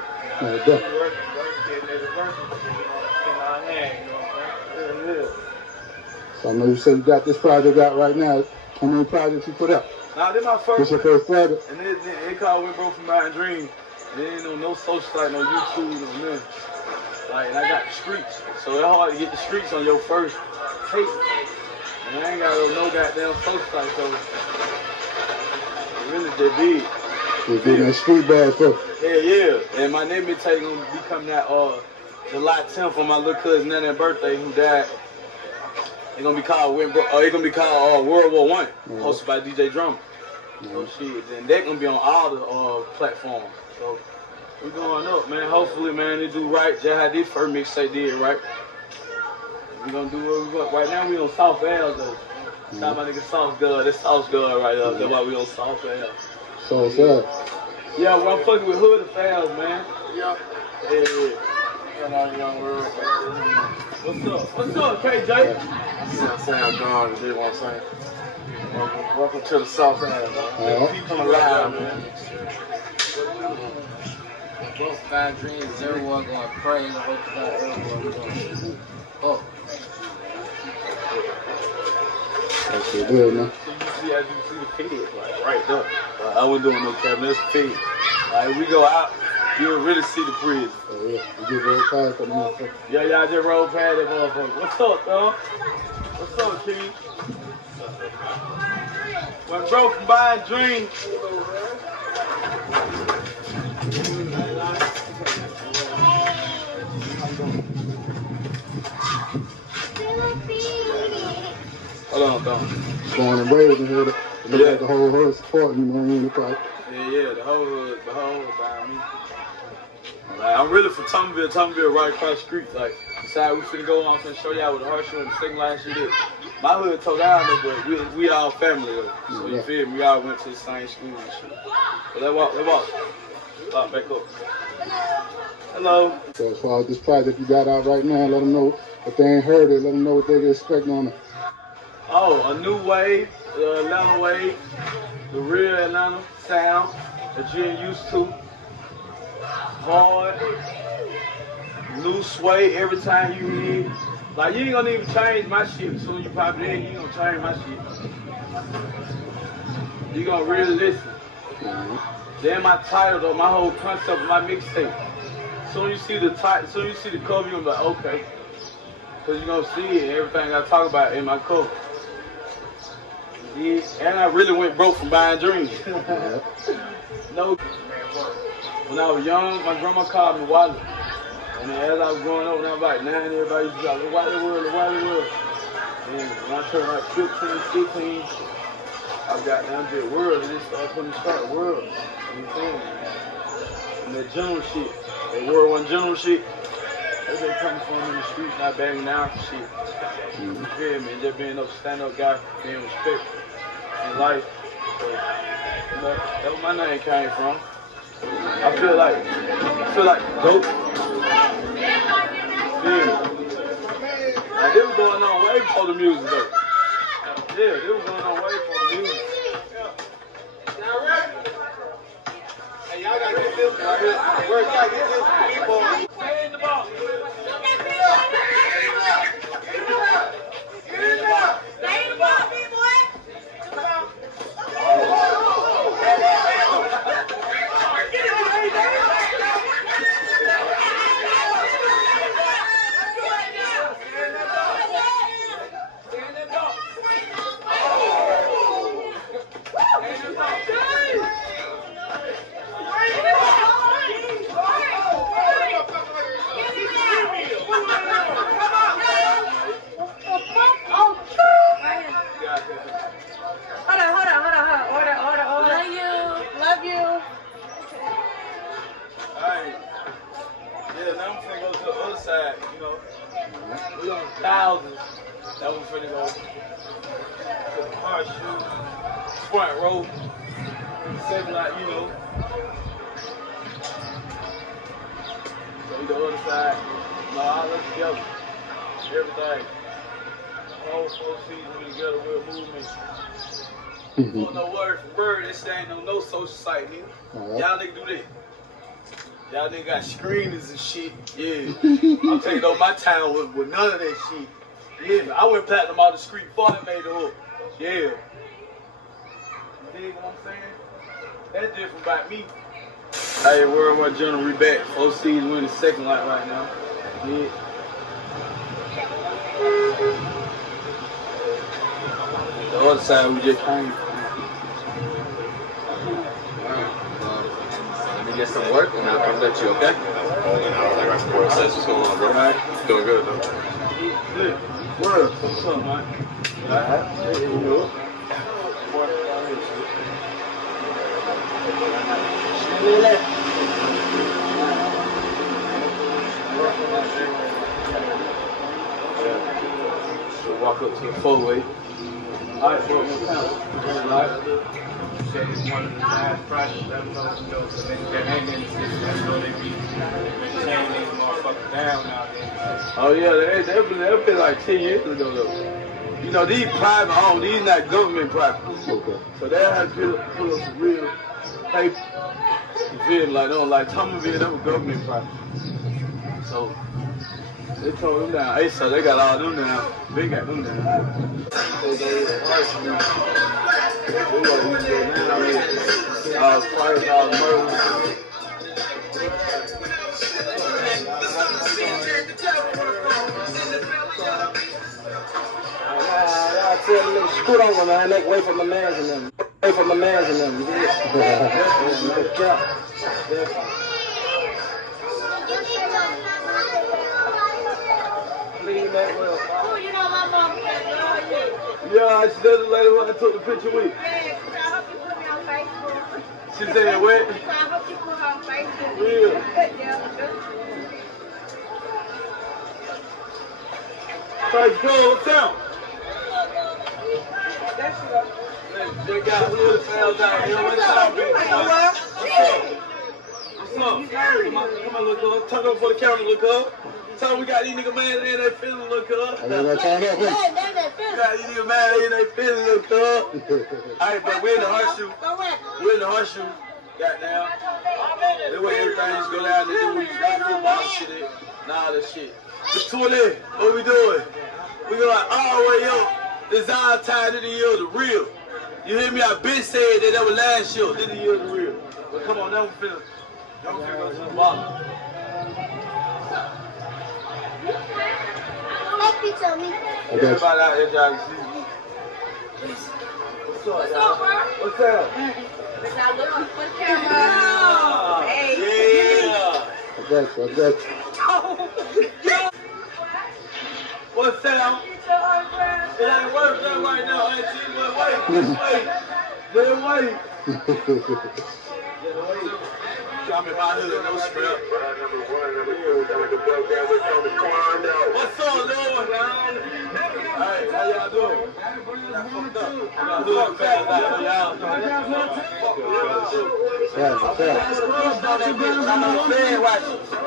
So I know you say you got this project out right now. How many projects you put out? Nah, this my first. This your first Friday? And they called Went Broke from Buying Dreams. There ain't no social site, no YouTube, no nothing. Like, and I got the streets. So it's hard to get the streets on your first tape. And I ain't got no goddamn social site, so it really that big. You getting that street bag too? Yeah. And my name is gonna be coming out July 10th for my little cousin Nana's birthday who died. It's gonna be called World War I, hosted by DJ Drummer. So shit, then they're gonna be on all the platforms. So we going up, man. Hopefully, man, they do right. Just how this first mixtape did right. We gonna do what we want. Right now we on South L though. Stop my nigga South God. That's South God right there. That's why we on South L. So what's up? Yeah, well, I'm fucking with Hood Affairs, man. Yeah. What's up, KJ? Sam John, you know what I'm saying? Welcome to the South End, man. People alive, man. Both bad dreams, everyone going crazy. I hope that everyone going. Oh. That's so good, man. As you see the kids, like right there. I wasn't doing no cabinet, that's the pig. Like we go out, you'll really see the bridge. Oh yeah, you just roll past that motherfucker. Yeah, I just rolled past that motherfucker. What's up, dog? What's up, King? Went broke from buying dreams. Hold on, dog. Going and raised in here. Look like the whole hood supporting you, man. Yeah, the whole hood behind me. Like, I'm really from Thomasville right across the street. Like, decided we finna go on and show y'all what the hard show and the second line shit is. My hood told down there, but we all family though. So you feel me? We all went to the same school and shit. So let's walk. Stop back up. Hello. So as far as this project you got out right now, let them know if they ain't heard it, let them know what they can expect on it. Oh, a new wave, the Atlanta wave, the real Atlanta sound that you ain't used to. Hard, new sway every time you hear. Like you ain't gonna even change my shit. As soon as you pop it in, you ain't gonna change my shit. You gonna really listen. Then my title though, my whole concept of my mixtape. Soon you see the cover, you gonna be like, okay. Cause you gonna see it, everything I talk about in my cover. Yeah, and I really went broke from buying dreams. No. When I was young, my grandma called me Wally. And then as I was growing up, when I was like 9, everybody used to be like, Wally World. And when I turned like 15, 16, I got down to the world and just started putting the start world. You feel me? And that general shit, that World One general shit, that's where they coming from in the streets, not banging down for shit. You feel me? And just being a stand-up guy, being respectful in life. So, you know, that's where my name came from. I feel like dope. Yeah. Like, it was going on way before the music though. Yeah, it was going on way before the music. Y'all ready? Hey, y'all gotta get this right here. Where y'all get this people? Stay in the ball. Stay in the ball, big boy. We on thousands. That was finna go to the hard shoe, front row, second like, you know. So the other side, all us together. Everything. The whole 4 seasons we together, we're a movement. Don't know word for word, this ain't no social site here. Y'all niggas do that. Y'all niggas got screeners and shit. Yeah. I'm taking over my town with none of that shit. Yeah. I went platinum out the street before I made the hook. Yeah. dig what I'm saying? That's different about me. Hey, World War General, we back. OC's winning the second lot right now. Yeah. The other side we just came. Let me get some work and I'll come get you, okay? I got some work. What's going on, bro? All right. Doing good, though. Good. World, what's up, man? All right. Hey, you know. So walk up to the four-way. All right, so no count. Right. Said it's one of the last projects that I'm going to go, so they ain't in the city. That's where they be tearing these motherfuckers down out there. Oh yeah, they've been like 10 years ago though. You know, these private owned, these not government properties. Okay. So they have to put up some real paper. You feel me? Like, they don't like Thomasville, that was government property. So they tore them down. Hey, so they got all them down. They got them down. Fires, all the murders. I tell them to scoot over, man. Make way for my mans and them. Way for my mans and them. You get it? Good job. Please, man. Oh, you know my mom said, yeah, I said the lady who I took the picture with. yeah, I hope you put me on Facebook. She said what? I hope you put her on Facebook. Real. Yeah. Let's go, town. They got little fans out here. What's up, big boy? What's up? Come on, look up. Turn up for the camera, look up. Tell them we got these niggas mad and they feeling, look up. We got these niggas mad and they feeling, look up. Alright, but we're in the horseshoe. We're in the horseshoe. Goddamn. That's where everything used to go down there. We used to got football shit in. Nah, that shit. It's too late. What we doing? We go like all the way up. This all tied to the year of the real. You hear me? I been saying that was last year. This the year of the real. But come on, don't feel it. Don't feel go to the bottom. Everybody out here trying to see me. What's up, y'all? What's up? But now look for the camera. Hey. Yeah. I got you. What's up? It ain't working right now, auntie. But wait. I'm in my hood, no smell. What's up, Lord? Hey, how y'all doing? I'm fucked up. I got hood fast out here, y'all.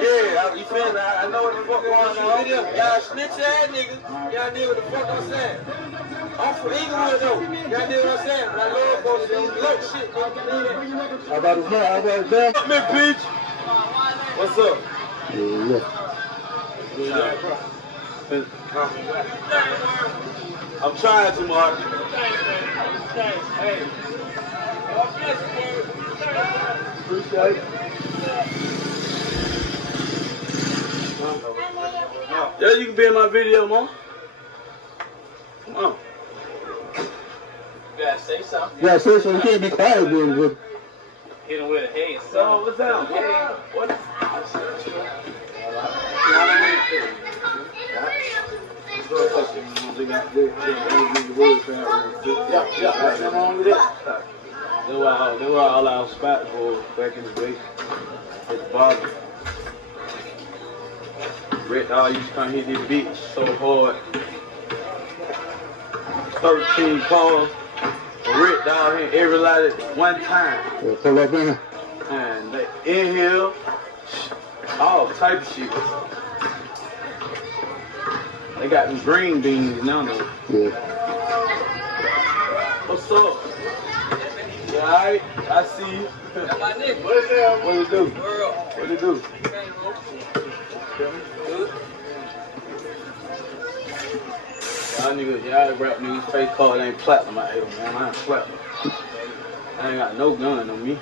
Yeah, you feel me? I know what the fuck going on. Y'all snitch ass niggas. Y'all know what the fuck I'm saying. I'm from Inglewood though. Y'all know what I'm saying? But I love folks that use low shit. How about his man? What's up, man, Peach? What's up? I'm trying to, Mark. Hey. Appreciate it. Yeah, you can be in my video, Mom. Come on. You gotta say something. Yeah, say something. You can't be quiet, dude. Hit him with a hey, So, what's up? Hey. What? Nothing wrong with it. They were all our spot boys back in the day at the bottom. Red Dog used to come hit this bitch so hard. 13 calls. Red Dog hit every light at one time. Pull up in. And they inhale all type of shit. They got them green beans now though. Yeah. What's up? You alright? I see you. That's my nigga. What it do? What it do? Y'all niggas, y'all rap niggas, face card ain't platinum out here, man. I ain't platinum. I ain't got no gun on me.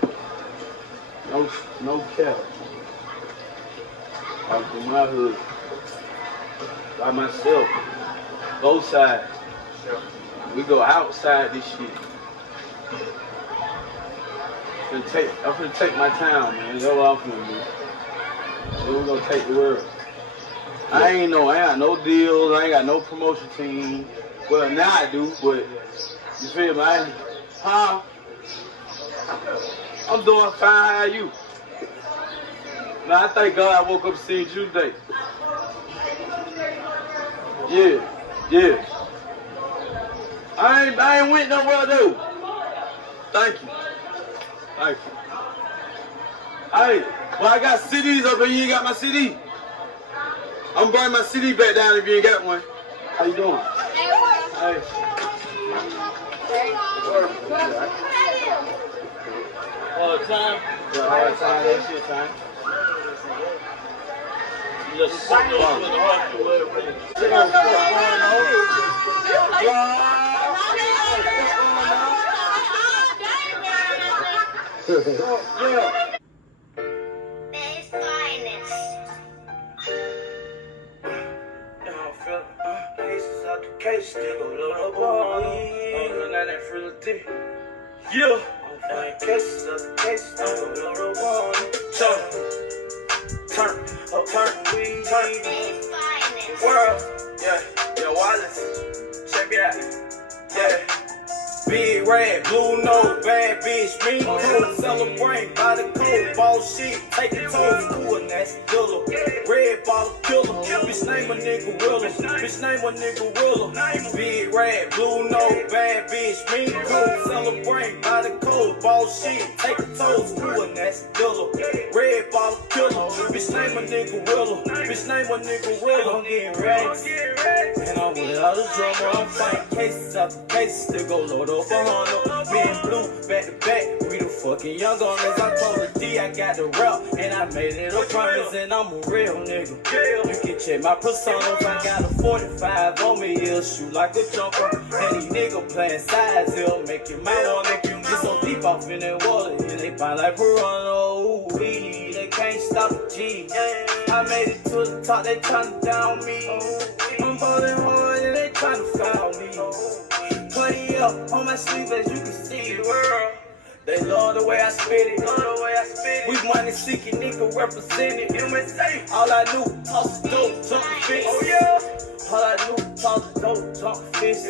No cap. I'm from my hood. By myself. Both sides. We go outside this shit. I'm finna take my town, man. That's what I'm finna do. We're gonna take the world. I ain't got no deals. I ain't got no promotion team. Well, now I do, but you feel me? I'm doing fine. How are you? Man, I thank God I woke up and seen you today. Yeah. I ain't went nowhere though. Thank you. Hey, well, I got CDs up here. You ain't got my CD. I'm bringing my CD back down if you ain't got one. How you doing? Hey. Hard time? Yeah, hard time. That shit time. You just sit there with the heart. Sit on yeah. Babe's finest. Cases out the case, still go load up on me. Now that fruity. Yeah. Cases out the case, still go load up on me. Turn, weed. Babe's finest. World, yeah, Wallace. Check me out. Yeah. Big red, blue nose, bad bitch, mean cool, celebrate by the code, ball shit, take it toes, cool, and that's Dilla. Red bottle killer, bitch name a nigga Willa, Big red, blue nose, bad bitch, mean cool, celebrate by the code, ball shit, take it toes, cool, and that's Dilla. Red bottle killer, bitch name a nigga Willa, I'm getting ready, and I'm without a drummer, I'm fighting cases after cases, still go load up a Honda. Me and Blue, back to back, we the fucking young gunners. I told her D, I got the rap, and I made it a promise, and I'm a real nigga. You can check my personas, I got a 45 on me, he'll shoot like a jumper. And these niggas playing sides, he'll make you mad on it. Get so deep off in that water, and they find like piranha. They can't stop the G. I made it to the top, they tryna down me. I'm ballin' hard, and they tryna foul me. 20 up on my sleeve, as you can see, world. They love the way I spit it. We money seeking, nigga represented. All I do, toss the dope, jump the fence. Oh yeah. All I do, toss the dope, jump the fence.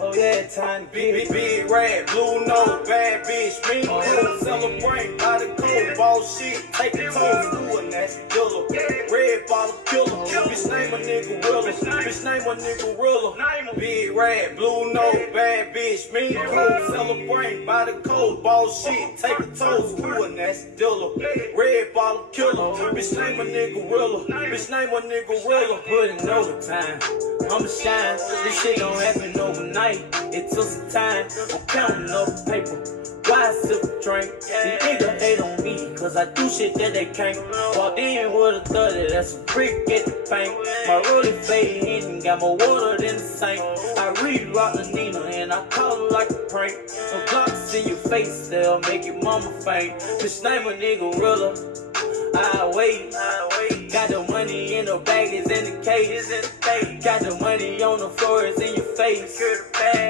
Oh yeah, time to big red, blue nose, bad bitch, mean cool, celebrate by the code, ball shit, take it toes, cool, and that's Dilla. Red bottle killer, bitch name a nigga Willa, Big red, blue nose, bad bitch, mean cool, celebrate by the code, ball shit, take the toes, cool, and that's Dilla. Red bottle killer, bitch name a nigga Willa, put in overtime, I'ma shine, this shit don't happen overnight, it took some time, I'm counting up paper. Why I sip a drink? These niggas hate on me, cause I do shit that they can't. Walked in with a 30, that's a brick at the bank. My rollie fade in, got more water than the sink. I re-rock the Nina and I call it like a prank. No blocks in your face, they'll make your mama faint. Bitch name a nigga Rilla, I wait. Got the money in the bag, it's in the case. Got the money on the floor, it's in your face.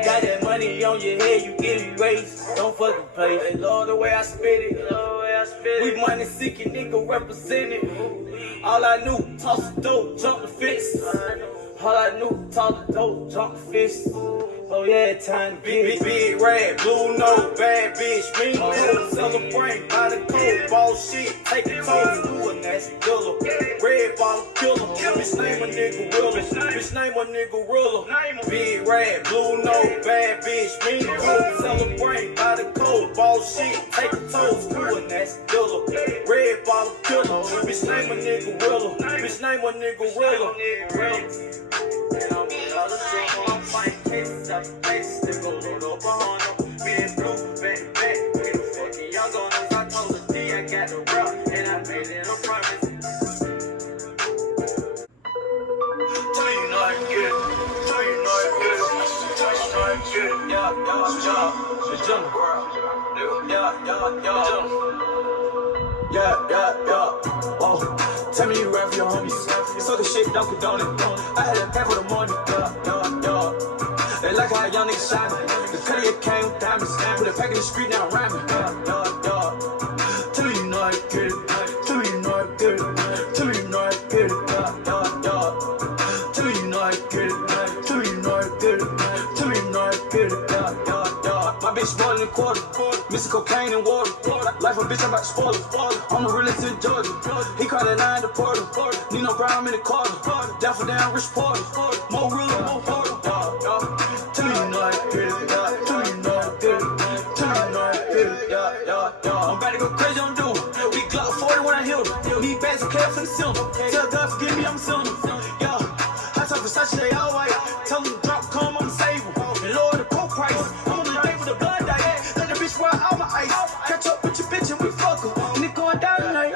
Got that money on your head, you get erased. Don't fucking play. They love the way I spit it. We money seeking, nigga represented. All I knew, toss the dope, jump the fence. All I knew, toss the dope, jump the fence. Oh yeah, time to big red, blue nose, bad bitch, mean cool, celebrate by the code, ball shit, take the toes, cool, and that's Dilla. Red bottle killer, bitch name a nigga Willa, Big red, blue nose, bad bitch, mean cool, celebrate by the code, ball shit, take the toes, cool, and that's Dilla. Red bottle killer, bitch name a nigga Willa, And I'm without a trouble, I'm fighting cases after cases, they go load up a Honda. Me and Blue, back to back, we the fucking young gunners. I told her D, I got the rap, and I made it a promise. Tell you know I get it, tell you know I get it, tell you know I get it. Tell me you rap for your homies. So the shit don't condone it. I had a pay for the money. They like how young niggas shine. The Cuddy came with diamonds. Put a pack in the street now rhyming. Tell me you know I get it. Tell me you know I get it. Tell me you know I get it. Tell me you know I get it. Tell me you know I get it. Tell me you know I get it. My bitch rolling a quarter. Missing cocaine and water. Life a bitch, I'm about to spoil it. I'm the realest in Georgia. He called it 9 to Porter. Nino Brown in the quarter. Down for down, rich Porter. More real, more Porter. Tell me you know I get it. Tell me you know I get it. Tell me you know I get it. I'm about to go crazy on dude. Big Glock 40 when I heal them. Need bags of cash for the cylinder. Tell God forgive me, I'm a cylinder. Yeah, I talk Versace, they all white. Tell them to drop, come, I'ma save them. And lower the coke price. I'm on the day with the blood dice. Let the bitch ride out my ice. Catch up with your bitch and we fuck her. And it going down tonight.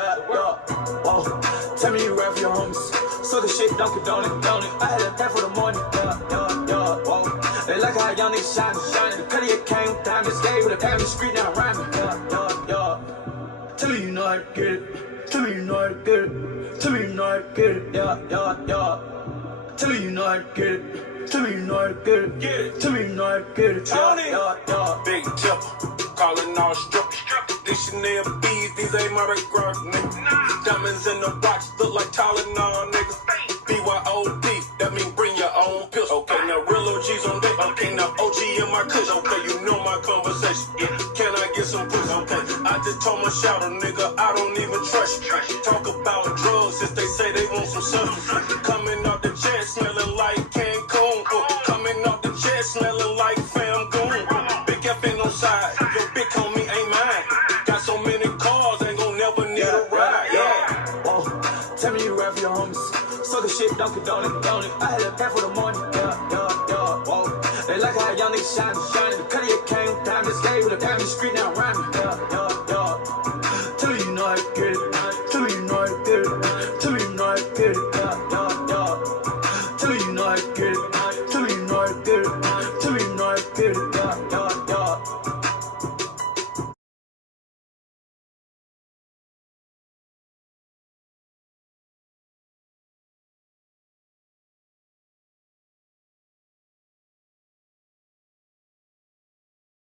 Tell me you rap for your homies. So the shit don't condone it. I had a pay for the money. They like how young niggas shine. The Cuddy came with diamonds. Gave with a pay in the street now rhyming. Tell me you know I get it. Tell me you know I get it. Tell me you know I get it. Tell me you know I get it. Tell me you know I get it. Tell me you know I get it. Big tipper, calling all strippers. These Chanel bees, these ain't my regular niggas. Diamonds in the watch look like Tylenol, niggas. BYOD, that mean bring your own pistol. Okay, now real OG's on deck. Okay, now OG in my kush. Okay, you know my conversation. Can I get some pussy? Okay, I just told my shadow, nigga, I don't even trust you. Talk about drugs if they say they want some substance. Coming off the jet, smelling like Cancun. Coming off the jet, smelling like Fam Goon. Big F ain't on side, your big homie ain't mine. Got so many cars, ain't gon' never need a ride. Tell me you rap for your homies. So the shit don't condone it. I had a pay for the money. They like how young niggas shine. The Cuddy came with diamonds. Gave with a pay in the street now rhyming.